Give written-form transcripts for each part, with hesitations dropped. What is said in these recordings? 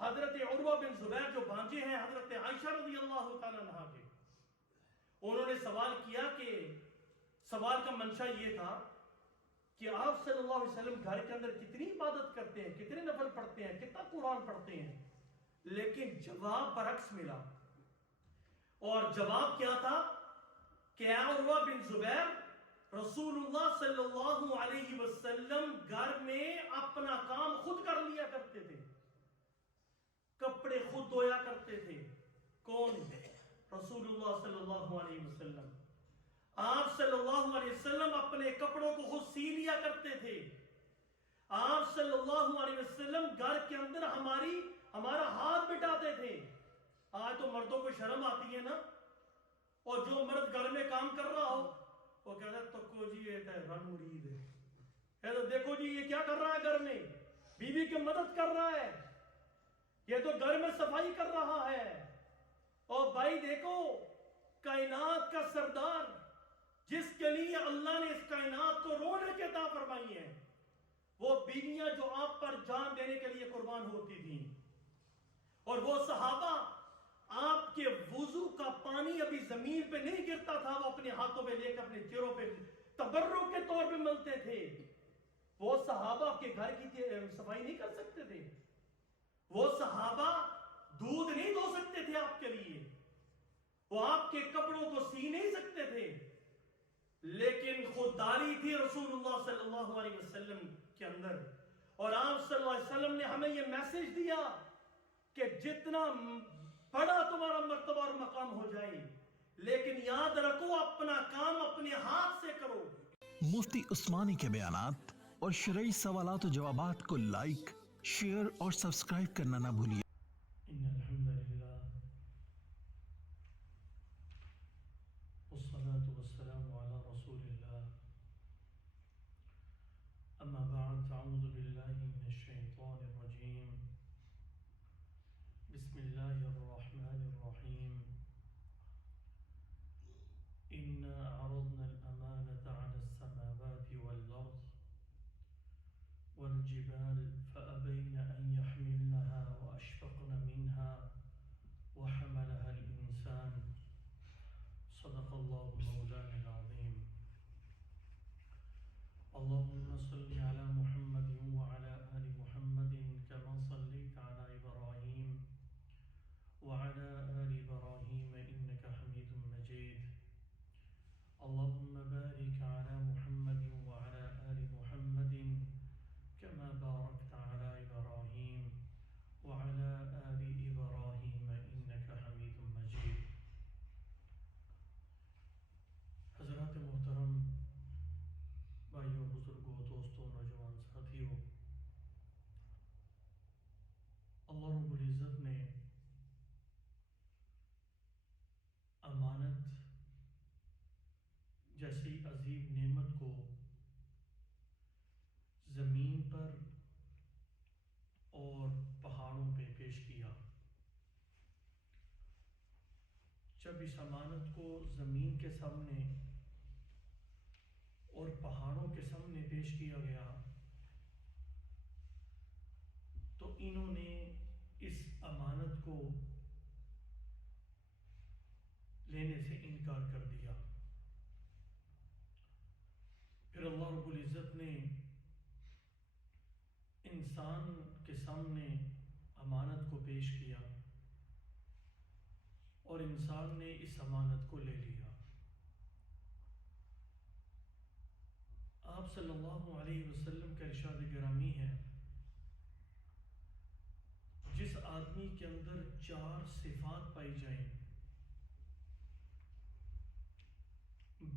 حضرت عروہ بن زبیر جو بھانجے ہیں حضرت عائشہ رضی اللہ تعالیٰ عنہ کے، انہوں نے سوال کیا کہ سوال کا منشا یہ تھا کہ آپ صلی اللہ علیہ وسلم گھر کے اندر کتنی عبادت کرتے ہیں، کتنے نفل پڑھتے ہیں، کتنا قرآن پڑھتے ہیں، لیکن جواب برعکس ملا. اور جواب کیا تھا کہ عروہ بن زبیر، رسول اللہ صلی اللہ علیہ وسلم گھر میں اپنا کام خود کر لیا کرتے تھے، کپڑے خود دھویا کرتے تھے. کون؟ رسول اللہ صلی اللہ علیہ وسلم. آپ صلی اللہ علیہ وسلم اپنے کپڑوں کو خود سی لیا کرتے تھے. آپ صلی اللہ علیہ وسلم گھر کے اندر ہمارا ہاتھ بٹاتے تھے. آج تو مردوں کو شرم آتی ہے نا، اور جو مرد گھر میں کام کر رہا ہو وہ کہتا ہے تکو جی یہ رن مرید ہے، تو دیکھو جی یہ کیا کر رہا ہے گھر میں، بیوی کی مدد کر رہا ہے، یہ تو گھر میں صفائی کر رہا ہے. اور بھائی دیکھو، کائنات کا سردار جس کے لیے اللہ نے اس کائنات کو رونق عطا فرمائی ہے، وہ بیویاں جو آپ پر جان دینے کے لیے قربان ہوتی تھیں، اور وہ صحابہ آپ کے وضو کا پانی ابھی زمین پہ نہیں گرتا تھا، وہ اپنے ہاتھوں پہ لے کر اپنے چہروں پہ تبرک کے طور پہ ملتے تھے. وہ صحابہ آپ کے گھر کی صفائی نہیں کر سکتے تھے، وہ صحابہ دودھ نہیں دھو سکتے تھے آپ کے لیے، وہ آپ کے کپڑوں کو سی نہیں سکتے تھے، لیکن خودداری تھی رسول اللہ صلی اللہ علیہ وسلم کے اندر. اور آپ صلی اللہ علیہ وسلم نے ہمیں یہ میسج دیا کہ جتنا بڑا تمہارا مرتبہ اور مقام ہو جائے، لیکن یاد رکھو اپنا کام اپنے ہاتھ سے کرو. مفتی عثمانی کے بیانات اور شرعی سوالات و جوابات کو لائک، شیئر اور سبسکرائب کرنا نہ بھولیے. ان الحمد للہ والصلاة والسلام على رسول الله. اما بعد فاعوذ باللہ من الشیطان الرجیم. بسم اللہ الرحمن الرحیم. انا عرضنا الامانة على السماوات والارض والجبال فأبين أن يحملنها وأشفقن منها وحملها الإنسان. صدق الله مولانا العظيم. اللهم صل على محمد وعلى آل محمد كما صليت على إبراهيم وعلى آل إبراهيم إنك حميد مجيد. اللهم بارك على محمد وعلى آل محمد كما باركت على إبراهيم وعلى آل إبراهيم إنك حميد مجيد. حضرات محترم بھائیوں، بزرگوں، دوستوں، نوجوان ساتھیوں، اللہ رب العزت نے امانت جیسی عظیم نعمت کو زمین پر اور پہاڑوں پہ پیش کیا. جب اس امانت کو زمین کے سامنے اور پہاڑوں کے سامنے پیش کیا گیا تو انہوں نے اس امانت کو لینے سے انکار کر دیا. پھر اللہ رب العزت نے انسان کے سامنے امانت کو پیش کیا اور انسان نے اس امانت کو لے لیا. آپ صلی اللہ علیہ وسلم کا ارشاد گرامی ہے، جس آدمی کے اندر 4 صفات پائی جائیں،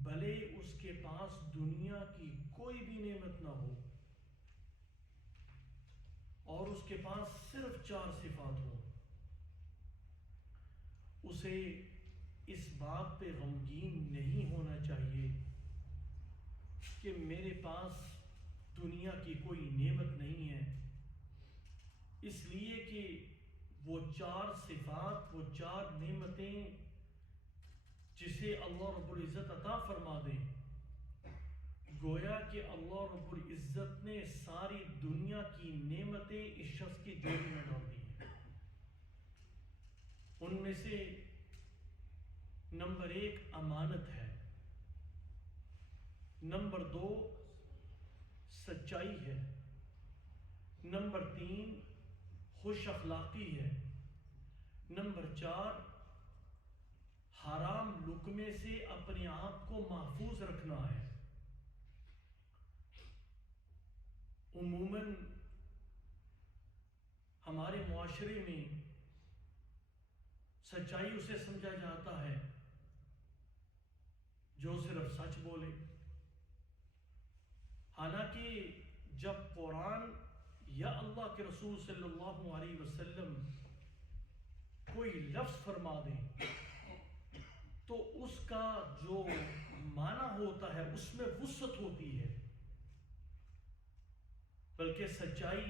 بھلے اس کے پاس دنیا کی کوئی بھی نعمت نہ ہو اور اس کے پاس صرف 4 صفات ہوں، اسے اس بات پہ غمگین نہیں ہونا چاہیے کہ میرے پاس دنیا کی کوئی نعمت نہیں ہے، اس لیے کہ وہ 4 صفات، وہ 4 نعمتیں جسے اللہ رب العزت عطا فرما دیں، گویا کہ اللہ رب العزت نے ساری دنیا کی نعمتیں اس شخص کی جوڑی میں ڈال دی ہیں. ان میں سے نمبر 1 امانت ہے، نمبر 2 سچائی ہے، نمبر 3 خوش اخلاقی ہے، نمبر 4 حرام لقمے سے اپنے آپ کو محفوظ رکھنا ہے۔ عموماً ہمارے معاشرے میں سچائی اسے سمجھا جاتا ہے جو صرف سچ بولے، حالانکہ جب قرآن یا اللہ کے رسول صلی اللہ علیہ وسلم کوئی لفظ فرما دیں تو اس کا جو معنی ہوتا ہے اس میں وسعت ہوتی ہے، بلکہ سچائی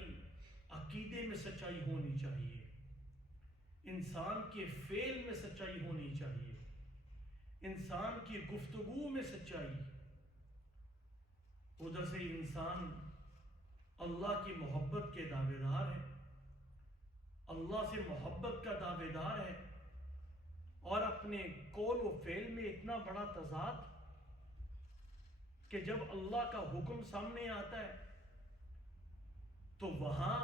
عقیدے میں سچائی ہونی چاہیے، انسان کے فعل میں سچائی ہونی چاہیے، انسان کی گفتگو میں سچائی۔ ادھر سے انسان اللہ کی محبت کے دعوے دار ہے، اللہ سے محبت کا دعوے دار ہے، اور اپنے قول و فعل میں اتنا بڑا تضاد کہ جب اللہ کا حکم سامنے آتا ہے تو وہاں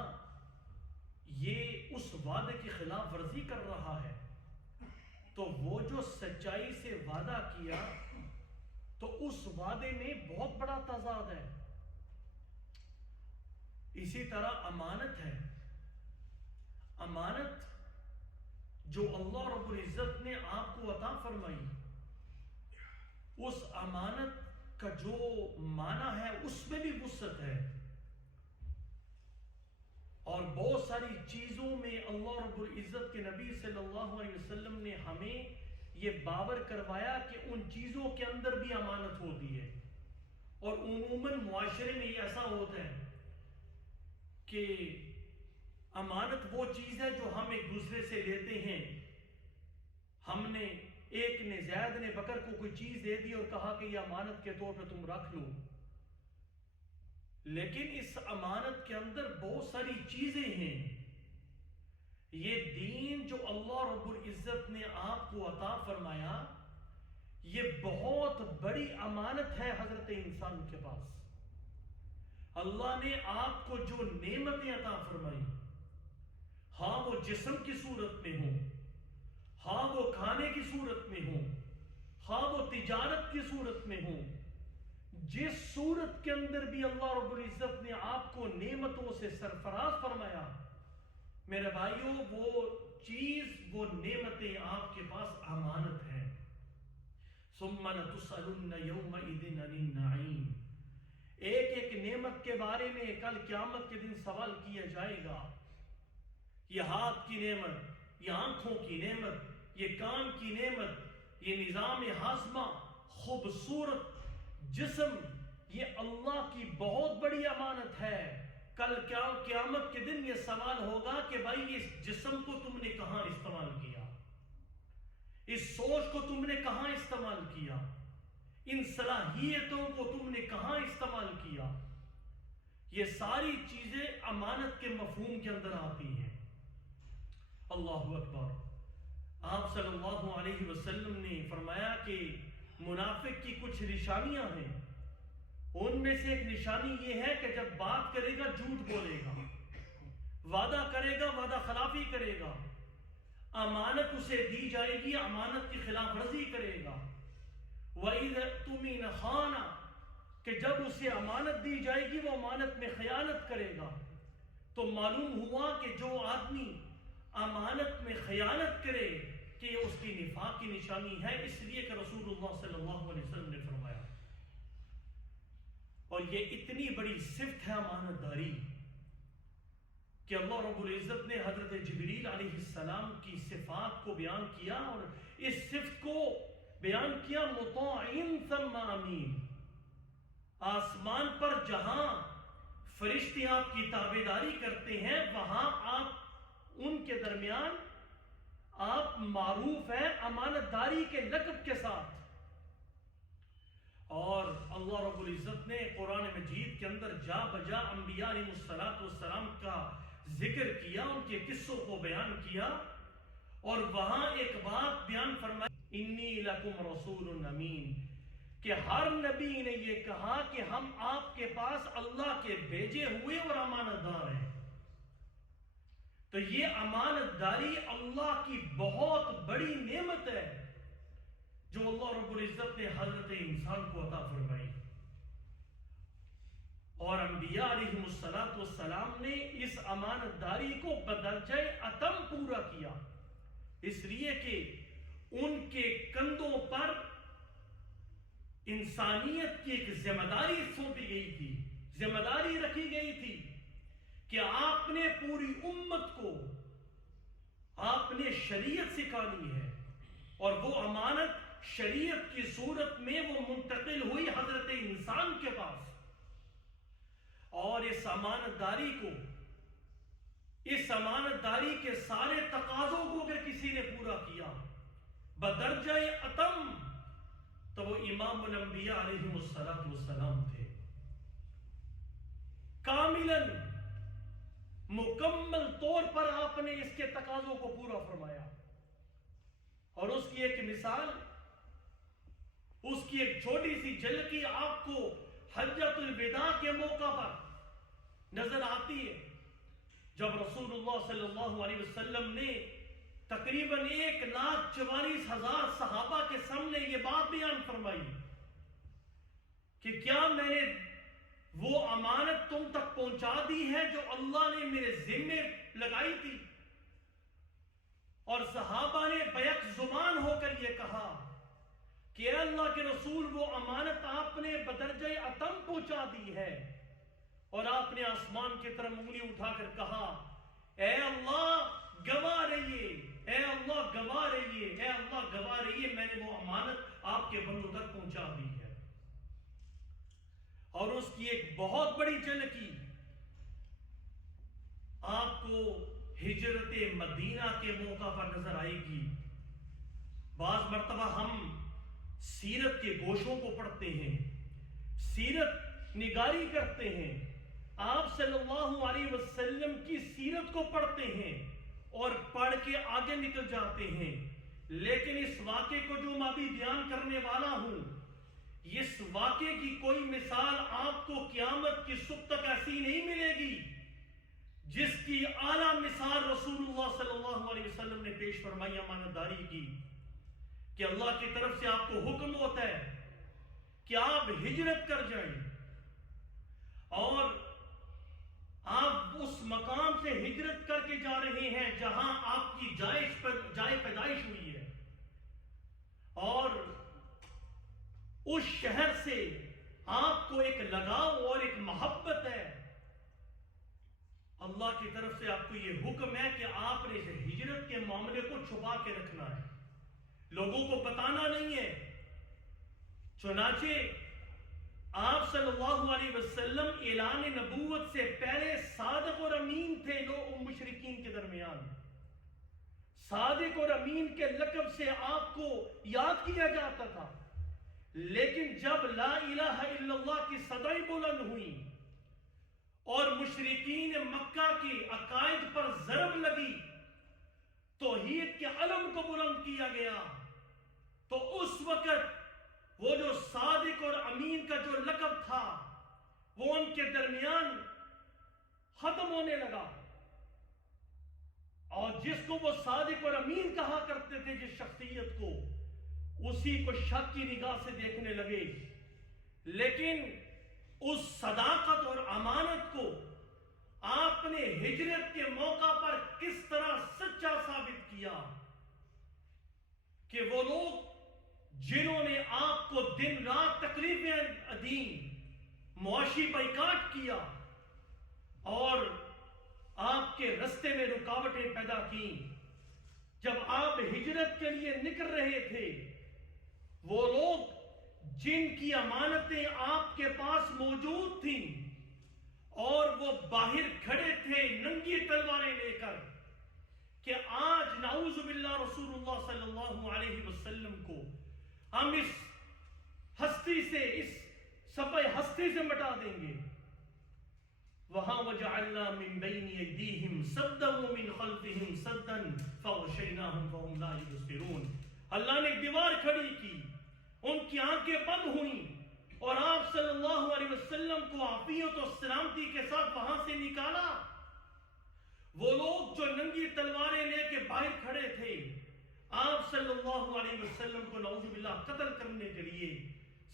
یہ اس وعدے کی خلاف ورزی کر رہا ہے، تو وہ جو سچائی سے وعدہ کیا تو اس وعدے میں بہت بڑا تضاد ہے۔ اسی طرح امانت ہے، امانت جو اللہ رب العزت نے آپ کو عطا فرمائی، اس امانت کا جو معنی ہے اس میں بھی وسعت ہے، اور بہت ساری چیزوں میں اللہ رب العزت کے نبی صلی اللہ علیہ وسلم نے ہمیں یہ باور کروایا کہ ان چیزوں کے اندر بھی امانت ہوتی ہے۔ اور عموماً معاشرے میں یہ ایسا ہوتا ہے کہ امانت وہ چیز ہے جو ہم ایک دوسرے سے لیتے ہیں، ہم نے ایک نے زید نے بکر کو کوئی چیز دے دی اور کہا کہ یہ امانت کے طور پہ تم رکھ لو، لیکن اس امانت کے اندر بہت ساری چیزیں ہیں۔ یہ دین جو اللہ رب العزت نے آپ کو عطا فرمایا یہ بہت بڑی امانت ہے حضرت انسان کے پاس۔ اللہ نے آپ کو جو نعمتیں عطا فرمائی، ہاں وہ جسم کی صورت میں ہوں، ہاں وہ کھانے کی صورت میں ہوں، ہاں وہ تجارت کی صورت میں ہوں، جس صورت کے اندر بھی اللہ رب العزت نے آپ کو نعمتوں سے سرفراز فرمایا، میرے بھائیوں وہ چیز وہ نعمتیں آپ کے پاس امانت ہیں۔ ثم لتسألن یومئذ عن النعیم، ایک ایک نعمت کے بارے میں کل قیامت کے دن سوال کیا جائے گا۔ یہ ہاتھ کی نعمت، یہ آنکھوں کی نعمت، یہ کان کی نعمت، یہ نظام ہاضمہ، خوبصورت جسم، یہ اللہ کی بہت بڑی امانت ہے۔ کل قیامت کے دن یہ سوال ہوگا کہ بھائی اس جسم کو تم نے کہاں استعمال کیا، اس سوچ کو تم نے کہاں استعمال کیا، ان صلاحیتوں کو تم نے کہاں استعمال کیا۔ یہ ساری چیزیں امانت کے مفہوم کے اندر آتی ہیں۔ اللہ اکبر۔ آپ صلی اللہ علیہ وسلم نے فرمایا کہ منافق کی کچھ نشانیاں ہیں، ان میں سے ایک نشانی یہ ہے کہ جب بات کرے گا جھوٹ بولے گا، وعدہ کرے گا وعدہ خلافی کرے گا، امانت اسے دی جائے گی امانت کی خلاف ورزی کرے گا، وَإِذَا اؤْتُمِنَ خَانَ، کہ جب اسے امانت دی جائے گی وہ امانت میں خیانت کرے گا۔ تو معلوم ہوا کہ جو آدمی امانت میں خیانت کرے کہ یہ اس کی نفاق کی نشانی ہے، اس لیے کہ رسول اللہ صلی اللہ علیہ وسلم نے فرمایا۔ اور یہ اتنی بڑی صفت ہے امانت داری کہ اللہ رب العزت نے حضرت جبریل علیہ السلام کی صفات کو بیان کیا، اور اس صفت کو بیان کیا مطاعن ثم امین۔ آسمان پر جہاں فرشتے آپ کی تابعداری کرتے ہیں وہاں آپ ان کے درمیان آپ معروف ہیں امانت داری کے لقب کے ساتھ۔ اور اللہ رب العزت نے قرآن مجید کے اندر جا بجا انبیاء علیہ السلام کا ذکر کیا، ان کے قصوں کو بیان کیا، اور وہاں ایک بات بیان فرمائی انی لکم رسول امین، کہ ہر نبی نے یہ کہا کہ ہم آپ کے پاس اللہ کے بھیجے ہوئے اور امانت دار ہیں۔ تو یہ امانت داری اللہ کی بہت بڑی نعمت ہے جو اللہ رب العزت نے حضرت انسان کو عطا فرمائی، اور انبیاء علیہ السلام نے اس امانت داری کو بدرجہ اتم پورا کیا، اس لیے کہ ان کے کندھوں پر انسانیت کی ایک ذمہ داری سونپی گئی تھی، ذمہ داری رکھی گئی تھی کہ آپ نے پوری امت کو آپ نے شریعت سکھانی ہے، اور وہ امانت شریعت کی صورت میں وہ منتقل ہوئی حضرت انسان کے پاس، اور اس امانت داری کو، اس امانت داری کے سارے تقاضوں کو اگر کسی نے پورا کیا بدرجہ اتم، تو وہ امام الانبیاء علیہ السلام تھے۔ کاملاً مکمل طور پر آپ نے اس کے تقاضوں کو پورا فرمایا، اور اس کی ایک مثال، اس کی ایک چھوٹی سی جھلکی آپ کو حجۃ الوداع کے موقع پر نظر آتی ہے، جب رسول اللہ صلی اللہ علیہ وسلم نے تقریباً 1,44,000 صحابہ کے سامنے یہ بات بیان فرمائی کہ کیا میں نے وہ امانت تم تک پہنچا دی ہے جو اللہ نے میرے ذمے لگائی تھی؟ اور صحابہ نے بیک زبان ہو کر یہ کہا کہ اے اللہ کے رسول، وہ امانت آپ نے بدرجہ اتم پہنچا دی ہے، اور آپ نے آسمان کی طرف انگلی اٹھا کر کہا اے اللہ گواہ رہیے، اے اللہ گواہ رہیے، اے اللہ گواہ رہیے، میں نے وہ امانت آپ کے بندوں تک پہنچا دی ہے۔ اور اس کی ایک بہت بڑی جھلکی آپ کو ہجرت مدینہ کے موقع پر نظر آئے گی۔ بعض مرتبہ ہم سیرت کے گوشوں کو پڑھتے ہیں، سیرت نگاری کرتے ہیں، آپ صلی اللہ علیہ وسلم کی سیرت کو پڑھتے ہیں اور پڑھ کے آگے نکل جاتے ہیں، لیکن اس واقعے کو جو میں ابھی بیان کرنے والا ہوں، اس واقعے کی کوئی مثال آپ کو قیامت کی صبح تک ایسی نہیں ملے گی جس کی اعلیٰ مثال رسول اللہ صلی اللہ علیہ وسلم نے پیش فرمائی امانت داری کی، کہ اللہ کی طرف سے آپ کو حکم ہوتا ہے کہ آپ ہجرت کر جائیں، اور آپ اس مقام سے ہجرت کر کے جا رہے ہیں جہاں آپ کی جائے پیدائش ہوئی ہے، اور اس شہر سے آپ کو ایک لگاؤ اور ایک محبت ہے۔ اللہ کی طرف سے آپ کو یہ حکم ہے کہ آپ نے اس ہجرت کے معاملے کو چھپا کے رکھنا ہے، لوگوں کو بتانا نہیں ہے۔ چنانچہ آپ صلی اللہ علیہ وسلم اعلان نبوت سے پہلے صادق اور امین تھے لوگ مشرکین کے درمیان۔ صادق اور امین کے لقب سے آپ کو یاد کیا جاتا تھا، لیکن جب لا الہ الا اللہ کی صدائیں بلند ہوئیں اور مشرکین مکہ کی عقائد پر ضرب لگی، توحید کے علم کو بلند کیا گیا، تو اس وقت وہ جو صادق اور امین کا جو لقب تھا وہ ان کے درمیان ختم ہونے لگا، اور جس کو وہ صادق اور امین کہا کرتے تھے، جس شخصیت کو، اسی کو شک کی نگاہ سے دیکھنے لگے۔ لیکن اس صداقت اور امانت کو آپ نے ہجرت کے موقع پر کس طرح سچا ثابت کیا کہ وہ لوگ جنہوں نے آپ کو دن رات تکلیفیں دیں، معاشی بائیکاٹ کیا اور آپ کے رستے میں رکاوٹیں پیدا کی، جب آپ ہجرت کے لیے نکل رہے تھے، وہ لوگ جن کی امانتیں آپ کے پاس موجود تھیں اور وہ باہر کھڑے تھے ننگی تلواریں لے کر کہ آج نعوذ باللہ رسول اللہ صلی اللہ علیہ وسلم کو ہم اس ہستی سے، اس صفحہ ہستی سے مٹا دیں گے، وہاں وجعلنا من بین ایدیہم سدا ومن خلفہم سدا فغشیناہم فہم لا یبصرون. اللہ نے ایک دیوار کھڑی کی، ان کی آنکھیں بند ہوئیں اور آپ صلی اللہ علیہ وسلم کو عافیت و سلامتی کے ساتھ وہاں سے نکالا. وہ لوگ جو ننگی تلواریں لے کے باہر کھڑے تھے آپ صلی اللہ علیہ وسلم کو نعوذ باللہ قتل کرنے کے لیے،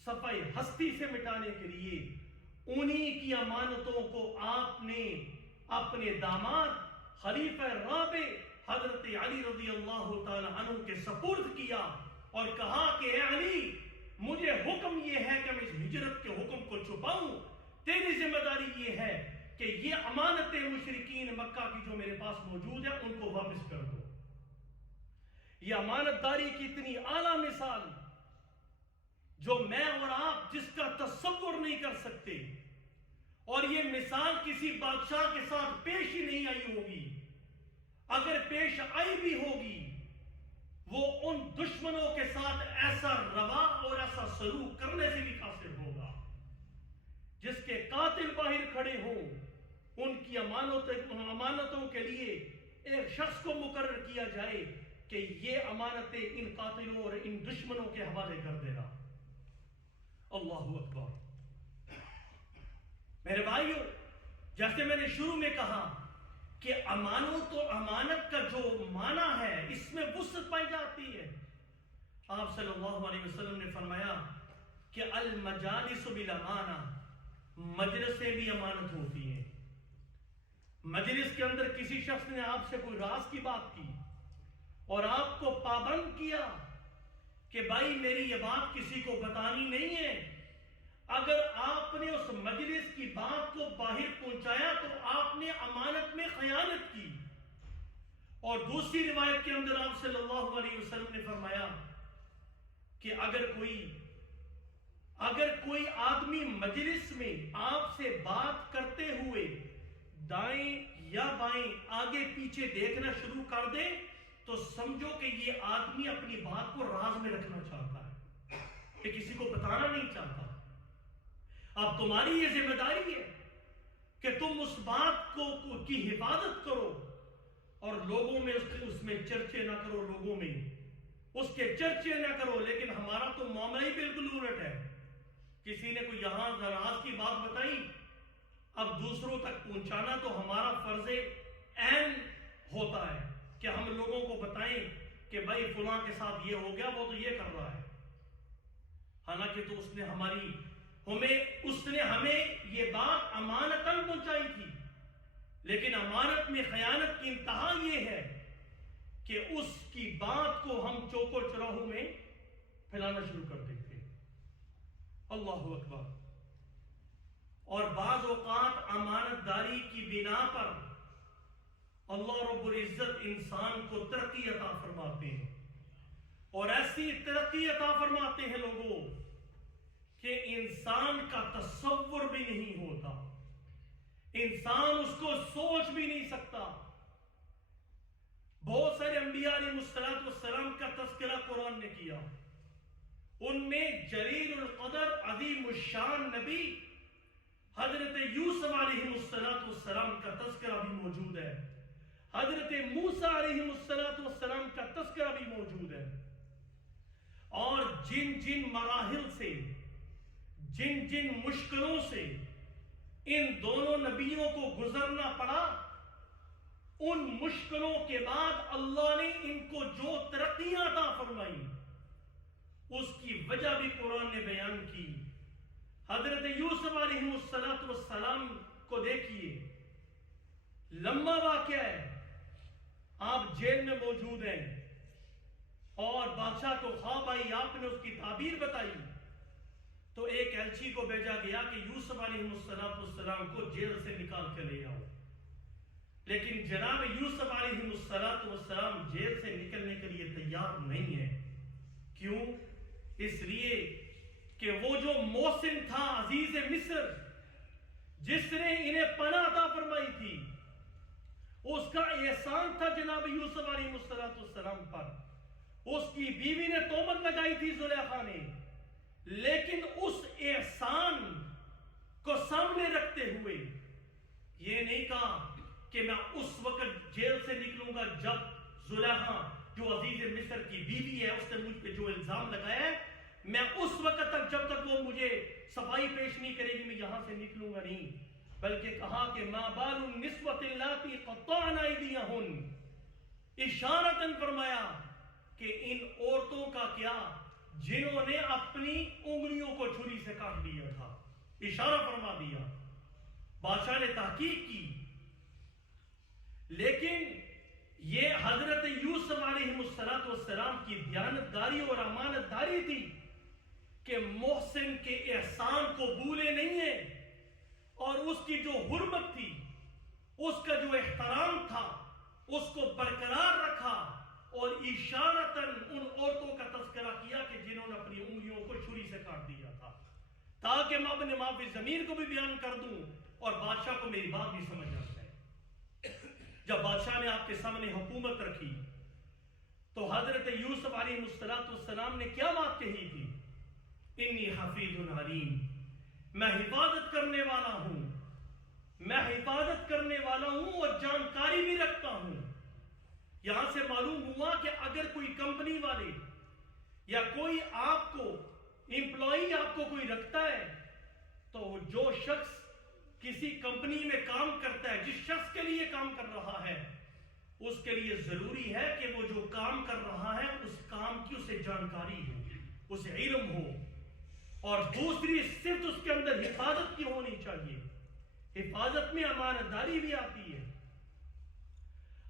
صفحہ ہستی سے مٹانے کے لیے، انہی کی امانتوں کو آپ نے اپنے داماد خلیفہ رابع حضرت علی رضی اللہ تعالی عنہ کے سپرد کیا اور کہا کہ اے علی، مجھے حکم یہ ہے کہ میں اس ہجرت کے حکم کو چھپاؤں، تیری ذمہ داری یہ ہے کہ یہ امانتیں مشرکین مکہ کی جو میرے پاس موجود ہیں ان کو واپس کر دو. یہ امانت داری کی اتنی اعلیٰ مثال جو میں اور آپ جس کا تصور نہیں کر سکتے، اور یہ مثال کسی بادشاہ کے ساتھ پیش ہی نہیں آئی ہوگی. اگر پیش آئی بھی ہوگی وہ ان دشمنوں کے ساتھ ایسا روا اور ایسا سلوک کرنے سے بھی قاصر ہوگا. جس کے قاتل باہر کھڑے ہوں ان کی امانتوں کے لیے ایک شخص کو مقرر کیا جائے کہ یہ امانتیں ان قاتلوں اور ان دشمنوں کے حوالے کر دینا. اللہ اکبر. میرے بھائیو، جیسے میں نے شروع میں کہا کہ امانت و امانت کا جو معنی ہے اس میں وسعت پائی جاتی ہے. آپ صلی اللہ علیہ وسلم نے فرمایا کہ المجالس بالامانہ، مجلس سے بھی امانت ہوتی ہے. مجلس کے اندر کسی شخص نے آپ سے کوئی راز کی بات کی اور آپ کو پابند کیا کہ بھائی میری یہ بات کسی کو بتانی نہیں ہے، اگر آپ نے اس مجلس کی بات کو باہر پہنچایا تو آپ نے امانت میں خیانت کی. اور دوسری روایت کے اندر آپ صلی اللہ علیہ وسلم نے فرمایا کہ اگر کوئی آدمی مجلس میں آپ سے بات کرتے ہوئے دائیں یا بائیں آگے پیچھے دیکھنا شروع کر دے تو سمجھو کہ یہ آدمی اپنی بات کو راز میں رکھنا چاہتا ہے، کہ کسی کو بتانا نہیں چاہتا. اب تمہاری یہ ذمہ داری ہے کہ تم اس بات کی حفاظت کرو اور لوگوں میں اس میں چرچے نہ کرو، لوگوں میں اس کے چرچے نہ کرو. لیکن ہمارا تو معاملہ ہی بالکل الٹ ہے. کسی نے کوئی یہاں راز کی بات بتائی، اب دوسروں تک پہنچانا تو ہمارا فرض عین ہوتا ہے کہ ہم لوگوں کو بتائیں کہ بھائی فلاں کے ساتھ یہ ہو گیا، وہ تو یہ کر رہا ہے. حالانکہ تو اس نے ہمیں یہ بات امانتاً پہنچائی تھی، لیکن امانت میں خیانت کی انتہا یہ ہے کہ اس کی بات کو ہم چوکو چراہوں میں پھیلانا شروع کر دیتے. اللہ اکبر. اور بعض اوقات امانت داری کی بنا پر اللہ رب العزت انسان کو ترقی عطا فرماتے ہیں، اور ایسی ترقی عطا فرماتے ہیں لوگوں کہ انسان کا تصور بھی نہیں ہوتا، انسان اس کو سوچ بھی نہیں سکتا. بہت سارے انبیاء علیہ السلام کا تذکرہ قرآن نے کیا. ان میں جلیل القدر عظیم الشان نبی حضرت یوسف علیہ السلام کا تذکرہ بھی موجود ہے، حضرت موسیٰ علیہ السلام کا تذکرہ بھی موجود ہے. اور جن مراحل سے، جن مشکلوں سے ان دونوں نبیوں کو گزرنا پڑا، ان مشکلوں کے بعد اللہ نے ان کو جو ترقیاں عطا فرمائی اس کی وجہ بھی قرآن نے بیان کی. حضرت یوسف علیہ السلام کو دیکھیے، لمبا واقعہ ہے. آپ جیل میں موجود ہیں اور بادشاہ کو خواب آئی، آپ نے اس کی تعبیر بتائی تو ایک ایلچی کو بھیجا گیا کہ یوسف علیہ السلام کو جیل سے نکال کے لے آؤ. لیکن جناب یوسف علیہ السلام جیل سے نکلنے کے لیے تیار نہیں ہے. کیوں؟ اس لیے کہ وہ جو محسن تھا عزیز مصر، جس نے انہیں پناہ عطا فرمائی تھی، اس کا احسان تھا جناب یوسف علیہ السلام پر. اس کی بیوی نے تہمت لگائی تھی زلیخا نے، لیکن اس احسان کو سامنے رکھتے ہوئے یہ نہیں کہا کہ میں اس وقت جیل سے نکلوں گا جب زلیخا جو عزیز مصر کی بیوی ہے اس نے مجھ پہ جو الزام لگایا ہے میں اس وقت تک جب تک وہ مجھے صفائی پیش نہیں کرے گی میں یہاں سے نکلوں گا نہیں، بلکہ کہا کہ ما بال النسوۃ اللاتی قطعن ایدیہن، اشارتاً فرمایا کہ ان عورتوں کا کیا جنہوں نے اپنی انگلیوں کو چھری سے کاٹ لیا تھا، اشارہ فرما دیا۔ بادشاہ نے تحقیق کی، لیکن یہ حضرت یوسف علیہ السلام کی دیانتداری اور امانت داری تھی کہ محسن کے احسان کو بھولے نہیں ہیں، اور اس کی جو حرمت تھی، اس کا جو احترام تھا، اس کو برقرار رکھا، اور اشارتاً ان عورتوں کا تذکرہ کیا کہ جنہوں نے اپنی انگلیوں کو چھری سے کاٹ دیا تھا، تاکہ میں اپنے معافی ضمیر کو بھی بیان کر دوں اور بادشاہ کو میری بات بھی سمجھ آ جائے۔ جب بادشاہ نے آپ کے سامنے حکومت رکھی تو حضرت یوسف علیہ السلام نے کیا بات کہی تھی؟ انی حفیظ علیم، میں حفاظت کرنے والا ہوں، میں حفاظت کرنے والا ہوں اور جانکاری بھی رکھتا ہوں۔ یہاں سے معلوم ہوا کہ اگر کوئی کمپنی والے یا کوئی آپ کو امپلائی آپ کو کوئی رکھتا ہے تو جو شخص کسی کمپنی میں کام کرتا ہے، جس شخص کے لیے کام کر رہا ہے، اس کے لیے ضروری ہے کہ وہ جو کام کر رہا ہے اس کام کی اسے جانکاری ہو، اسے علم ہو، اور دوسری صرف اس کے اندر حفاظت کی ہونی چاہیے۔ حفاظت میں امانت داری بھی آتی ہے۔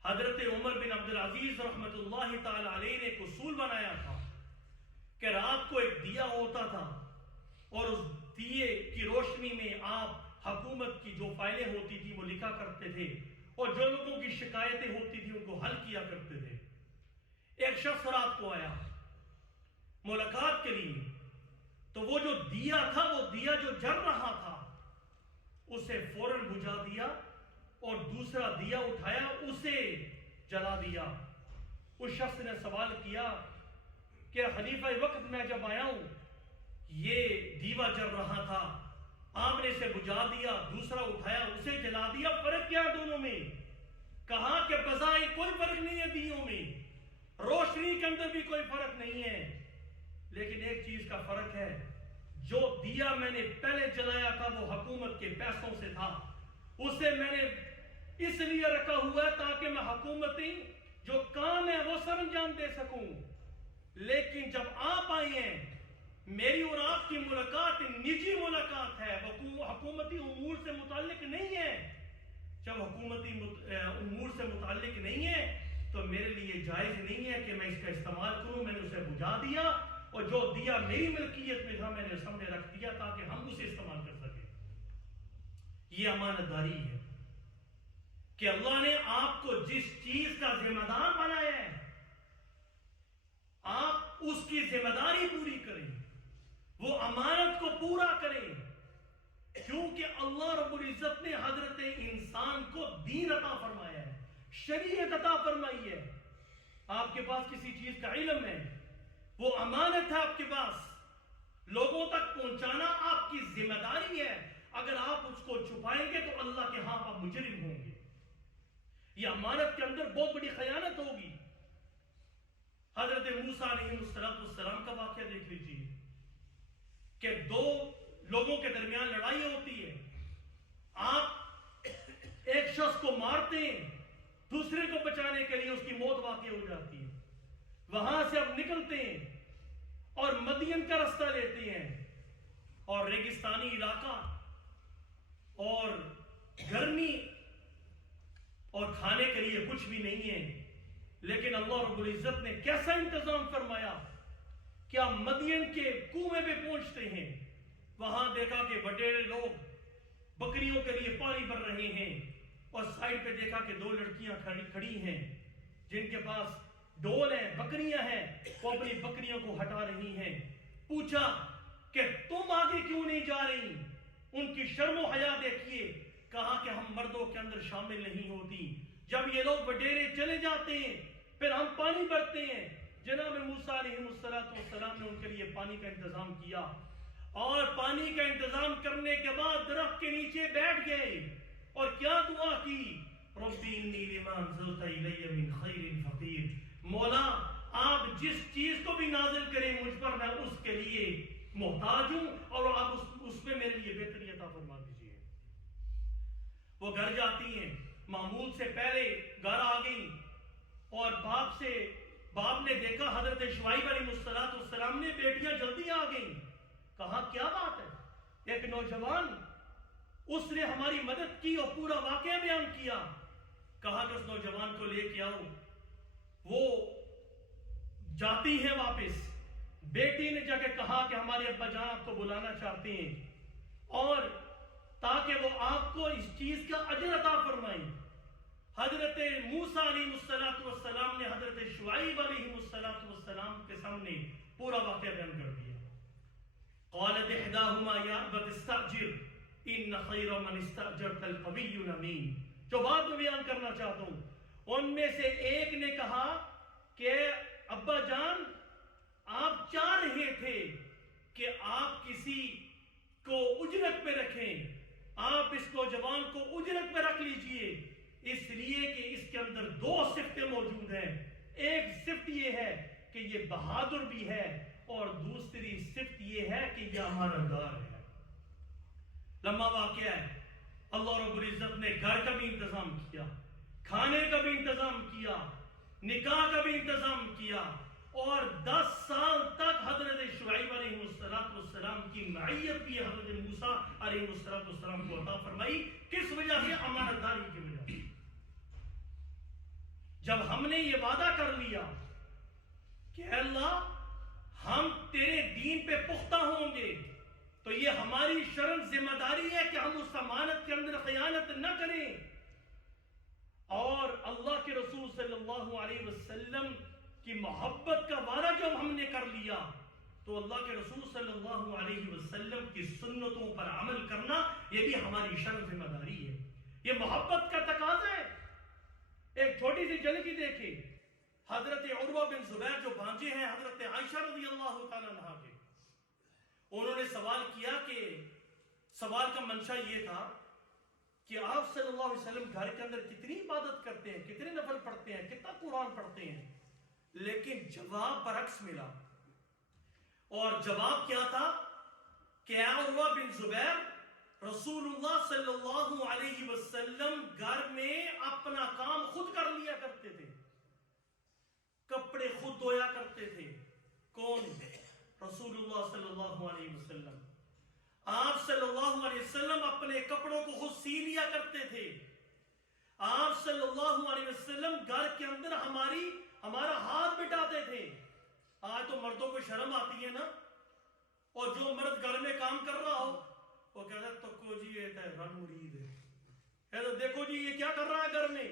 حضرت عمر بن عبدالعزیز رحمت اللہ تعالی علیہ نے ایک اصول بنایا تھا کہ رات کو ایک دیا ہوتا تھا اور اس دیے کی روشنی میں آپ حکومت کی جو فائلیں ہوتی تھی وہ لکھا کرتے تھے، اور جو لوگوں کی شکایتیں ہوتی تھی ان کو حل کیا کرتے تھے۔ ایک شخص رات کو آیا ملاقات کے لیے، تو وہ جو دیا تھا، وہ دیا جو جل رہا تھا اسے فوراً بجھا دیا اور دوسرا دیا اٹھایا اسے جلا دیا۔ اس شخص نے سوال کیا کہ خلیفہ وقت میں جب آیا ہوں یہ دیوا جل رہا تھا، آپ نے اسے بجھا دیا، دوسرا اٹھایا اسے جلا دیا، فرق کیا دونوں میں؟ کہا کہ بظاہر کوئی فرق نہیں ہے دیوں میں، روشنی کے اندر بھی کوئی فرق نہیں ہے، لیکن ایک چیز کا فرق ہے، جو دیا میں نے پہلے جلایا تھا وہ حکومت کے پیسوں سے تھا، اسے میں نے اس لیے رکھا ہوا ہے تاکہ میں حکومتی جو کام ہے وہ سر انجام دے سکوں، لیکن جب آپ آئے ہیں میری اور آپ کی ملاقات نجی ملاقات ہے، حکومتی امور سے متعلق نہیں ہے۔ جب حکومتی امور سے متعلق نہیں ہے تو میرے لیے جائز نہیں ہے کہ میں اس کا استعمال کروں۔ میں نے اسے بجھا دیا اور جو دیا میری ملکیت میں تھا میں نے سامنے رکھ دیا تاکہ ہم اسے استعمال کر سکیں۔ یہ امانت داری ہے کہ اللہ نے آپ کو جس چیز کا ذمہ دار بنایا ہے آپ اس کی ذمہ داری پوری کریں، وہ امانت کو پورا کریں، کیونکہ اللہ رب العزت نے حضرت انسان کو دین عطا فرمایا ہے، شریعت عطا فرمائی ہے۔ آپ کے پاس کسی چیز کا علم ہے، وہ امانت ہے آپ کے پاس، لوگوں تک پہنچانا آپ کی ذمہ داری ہے۔ اگر آپ اس کو چھپائیں گے تو اللہ کے ہاں آپ مجرم ہوں گے۔ یہ امانت کے اندر بہت بڑی خیانت ہوگی۔ حضرت موسیٰ علیہ السلام کا واقعہ دیکھ لیجیے کہ دو لوگوں کے درمیان لڑائی ہوتی ہے، آپ ایک شخص کو مارتے ہیں، دوسرے کو بچانے کے لیے اس کی موت واقع ہو جاتی ہے، وہاں سے اب نکلتے ہیں اور مدین کا رستہ لیتے ہیں، اور ریگستانی علاقہ اور گرمی اور کھانے کے لیے کچھ بھی نہیں ہے، لیکن اللہ رب العزت نے کیسا انتظام فرمایا کہ آپ مدین کے کنویں پہ پہنچتے ہیں، وہاں دیکھا کہ وڈیرے لوگ بکریوں کے لیے پانی بھر رہے ہیں، اور سائڈ پہ دیکھا کہ دو لڑکیاں کھڑی ہیں جن کے پاس ڈول ہیں، بکریاں ہیں، وہ اپنی بکریوں کو ہٹا رہی ہیں۔ پوچھا کہ تم آگے کیوں نہیں جا رہی؟ ان کی شرم و حیا دیکھیے، کہا کہ ہم مردوں کے اندر شامل نہیں ہوتی، جب یہ لوگ وڈیرے چلے جاتے ہیں پھر ہم پانی بھرتے ہیں۔ جناب موسیٰ علیہ السلام نے ان کے لیے پانی کا انتظام کیا، اور پانی کا انتظام کرنے کے بعد درخت کے نیچے بیٹھ گئے، اور کیا دعا کی؟ ربی انی لما انزلت الی من خیر فقیر، مولا آپ جس چیز کو بھی نازل کریں مجھ پر میں اس کے لیے محتاج ہوں، اور آپ اس میں میرے لیے بہتری عطا فرما دیجیے۔ وہ گھر جاتی ہیں، معمول سے پہلے گھر آ گئی، اور باپ نے دیکھا حضرت شعیب علیہ السلام نے بیٹیاں جلدی آ گئیں۔ کہا کیا بات ہے؟ ایک نوجوان اس نے ہماری مدد کی اور پورا واقعہ بیان کیا۔ کہا کہ اس نوجوان کو لے کے آؤ۔ وہ جاتی ہے واپس، بیٹی نے جا کے کہا کہ ہمارے ابا جان آپ کو بلانا چاہتے ہیں، اور تاکہ وہ آپ کو اس چیز کا اجر عطا فرمائیں۔ حضرت موسیٰ علیہ السلام نے حضرت شعیب علیہ السلام کے سامنے پورا واقعہ بیان کر دیا۔ قالت احداہما یا ابت استاجر ان خیر من استاجرت القوی الامین۔ جو بات میں بیان کرنا چاہتا ہوں، ان میں سے ایک نے کہا کہ ابا جان آپ چاہ رہے تھے کہ آپ کسی کو اجرت پہ رکھیں، آپ اس نوجوان کو اجرت پہ رکھ لیجئے، اس لیے کہ اس کے اندر دو صفتیں موجود ہیں۔ ایک صفت یہ ہے کہ یہ بہادر بھی ہے، اور دوسری صفت یہ ہے کہ یہ ہمارا دار ہے۔ لمبا واقعہ ہے، اللہ رب العزت نے گھر کا بھی انتظام کیا، کھانے کا بھی انتظام کیا، نکاح کا بھی انتظام کیا، اور 10 سال تک حضرت شعیب علیہ السلام کی معیت بھی حضرت موسیٰ علیہ السلام کو عطا فرمائی۔ کس وجہ سے؟ امانت داری کی وجہ سے۔ جب ہم نے یہ وعدہ کر لیا کہ اللہ ہم تیرے دین پہ پختہ ہوں گے، تو یہ ہماری شرم ذمہ داری ہے کہ ہم اس امانت کے اندر خیانت نہ کریں۔ اور اللہ کے رسول صلی اللہ علیہ وسلم کی محبت کا وعدہ جب ہم نے کر لیا، تو اللہ کے رسول صلی اللہ علیہ وسلم کی سنتوں پر عمل کرنا یہ بھی ہماری شرم ذمہ داری ہے، یہ محبت کا تقاضا ہے۔ ایک چھوٹی سی جھلکی دیکھیں، حضرت عروہ بن زبیر جو بھانجے ہیں حضرت عائشہ رضی اللہ تعالیٰ عنہا کے، انہوں نے سوال کیا کہ سوال کا منشا یہ تھا کہ آپ صلی اللہ علیہ وسلم گھر کے اندر کتنی عبادت کرتے ہیں، کتنے نفل پڑھتے ہیں، کتنا قرآن پڑھتے ہیں، لیکن جواب برعکس ملا۔ اور جواب کیا تھا کہ عروہ بن زبیر، رسول اللہ صلی اللہ علیہ وسلم گھر میں اپنا کام خود کر لیا کرتے تھے، کپڑے خود دھویا کرتے تھے۔ کون؟ رسول اللہ صلی اللہ علیہ وسلم۔ آپ صلی اللہ علیہ وسلم اپنے کپڑوں کو خود سی لیا کرتے تھے۔ آپ صلی اللہ علیہ وسلم گھر کے اندر ہمارا ہاتھ بٹاتے تھے۔ آج تو مردوں کو شرم آتی ہے نا، اور جو مرد گھر میں کام کر رہا ہو وہ کہتا ہے تو جی یہ رن مرید ہے، تو دیکھو جی یہ کیا کر رہا ہے، گھر میں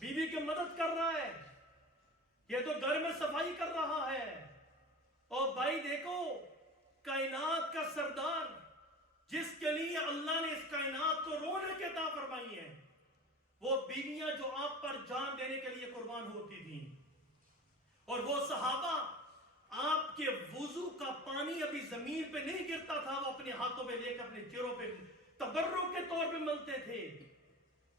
بیوی کی مدد کر رہا ہے، یہ تو گھر میں صفائی کر رہا ہے۔ اور بھائی دیکھو، کائنات کا سردار جس کے لیے اللہ نے اس کائنات کو رونق عطا فرمائی ہے، وہ بیویاں جو آپ پر جان دینے کے لیے قربان ہوتی تھیں، اور وہ صحابہ آپ کے وضو کا پانی ابھی زمین پہ نہیں گرتا تھا، وہ اپنے ہاتھوں میں لے کر اپنے چہروں پہ تبرک کے طور پہ ملتے تھے۔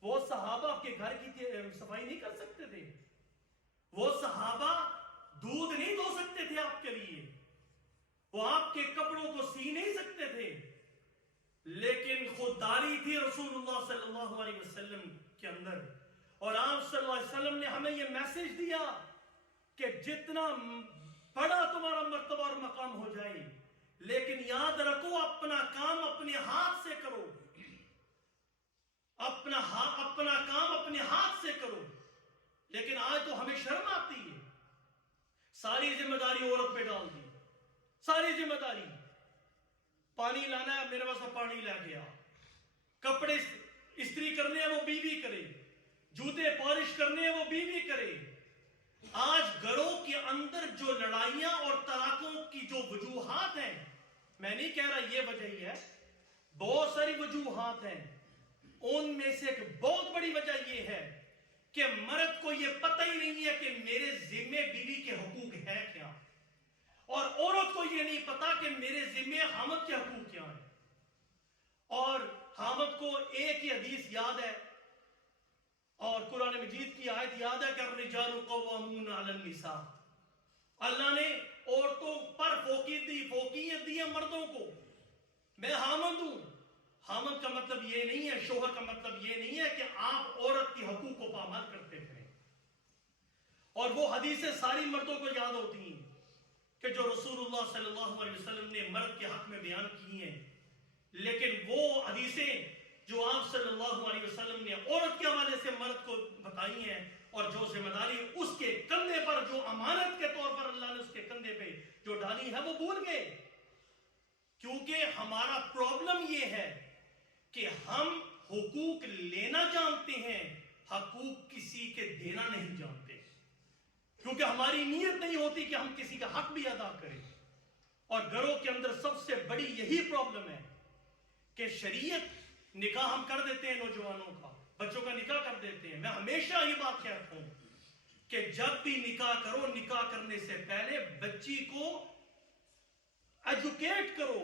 وہ صحابہ آپ کے گھر کی صفائی نہیں کر سکتے تھے، وہ صحابہ دودھ نہیں دھو سکتے تھے آپ کے لیے، وہ آپ کے کپڑوں کو سی نہیں سکتے تھے، لیکن خودداری تھی رسول اللہ صلی اللہ علیہ وسلم کے اندر۔ اور آپ صلی اللہ علیہ وسلم نے ہمیں یہ میسج دیا کہ جتنا بڑا تمہارا مرتبہ اور مقام ہو جائے، لیکن یاد رکھو اپنا کام اپنے ہاتھ سے کرو، اپنا کام اپنے ہاتھ سے کرو۔ لیکن آج تو ہمیں شرم آتی ہے، ساری ذمہ داری عورت پہ ڈال دی، ساری ذمہ داری۔ پانی لانا ہے، میرے پاس پانی لے گیا، کپڑے استری کرنے ہیں وہ بیوی کرے، جوتے پالش کرنے ہیں وہ بیوی کرے۔ آج گھروں کے اندر جو لڑائیاں اور طلاقوں کی جو وجوہات ہیں، میں نہیں کہہ رہا یہ وجہ ہی ہے، بہت ساری وجوہات ہیں، ان میں سے ایک بہت بڑی وجہ یہ ہے کہ مرد کو یہ پتہ ہی نہیں ہے کہ میرے ذمے بیوی کے حقوق ہے کیا، اور عورت کو یہ نہیں پتا کہ میرے ذمے حامد کے حقوق کیا ہیں۔ اور حامد کو ایک ہی حدیث یاد ہے اور قرآن مجید کی آیت یاد ہے کہ الرجال قوامون علی النساء. اللہ نے عورتوں پر فوقیت دی ہے مردوں کو. میں حامد ہوں. حامد کا مطلب یہ نہیں ہے, شوہر کا مطلب یہ نہیں ہے کہ آپ عورت کی حقوق کو پامال کرتے پھریں. اور وہ حدیثیں ساری مردوں کو یاد ہوتی ہیں کہ جو رسول اللہ صلی اللہ علیہ وسلم نے مرد کے حق میں بیان کی ہیں, لیکن وہ حدیثیں جو آپ صلی اللہ علیہ وسلم نے عورت کے حوالے سے مرد کو بتائی ہیں اور جو ذمہ داری اس کے کندھے پر, جو امانت کے طور پر اللہ نے اس کے کندھے پہ جو ڈالی ہے, وہ بھول گئے. کیونکہ ہمارا پرابلم یہ ہے کہ ہم حقوق لینا جانتے ہیں, حقوق کسی کے دینا نہیں جانتے. کیونکہ ہماری نیت نہیں ہوتی کہ ہم کسی کا حق بھی ادا کریں. اور گھروں کے اندر سب سے بڑی یہی پرابلم ہے کہ شریعت, نکاح ہم کر دیتے ہیں نوجوانوں کا, بچوں کا نکاح کر دیتے ہیں. میں ہمیشہ یہ بات کہتا ہوں کہ جب بھی نکاح کرو, نکاح کرنے سے پہلے بچی کو ایجوکیٹ کرو,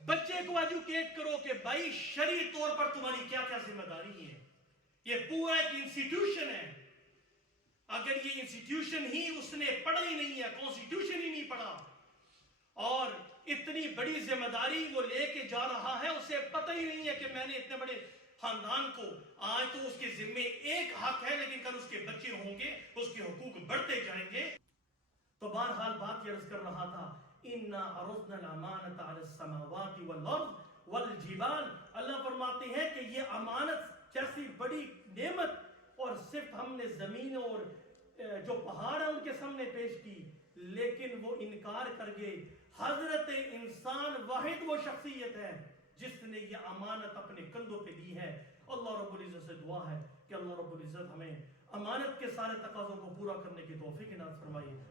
بچے کو ایجوکیٹ کرو کہ بھائی شرعی طور پر تمہاری کیا کیا ذمہ داری ہے. یہ پورا ایک انسٹیٹیوشن ہے. اگر یہ انسٹیٹیوشن ہی اس نے پڑھا ہی نہیں ہے, کانسٹیٹیوشن ہی نہیں پڑھا, اور اتنی بڑی ذمہ داری وہ لے کے جا رہا ہے, اسے پتہ ہی نہیں ہے کہ میں نے اتنے بڑے خاندان کو, آج تو اس کے ذمے ایک حق ہے لیکن کل اس کے بچے ہوں گے, اس کے حقوق بڑھتے جائیں گے. تو بہرحال بات یہ عرض کر رہا تھا, اِنَّا عَرَضْنَا الْأَمَانَةَ عَلَى السَّمَاوَاتِ وَالْأَرْضِ وَالْجِبَالِ. اللہ فرماتے ہیں کہ یہ امانت جیسی بڑی نعمت اور صرف ہم نے زمین اور جو پہاڑ ہیں ان کے سامنے پیش کی, لیکن وہ انکار کر گئے. حضرت انسان واحد وہ شخصیت ہے جس نے یہ امانت اپنے کندھوں پہ دی ہے. اللہ رب العزت سے دعا ہے کہ اللہ رب العزت ہمیں امانت کے سارے تقاضوں کو پورا کرنے کی توفیق عنایت فرمائے.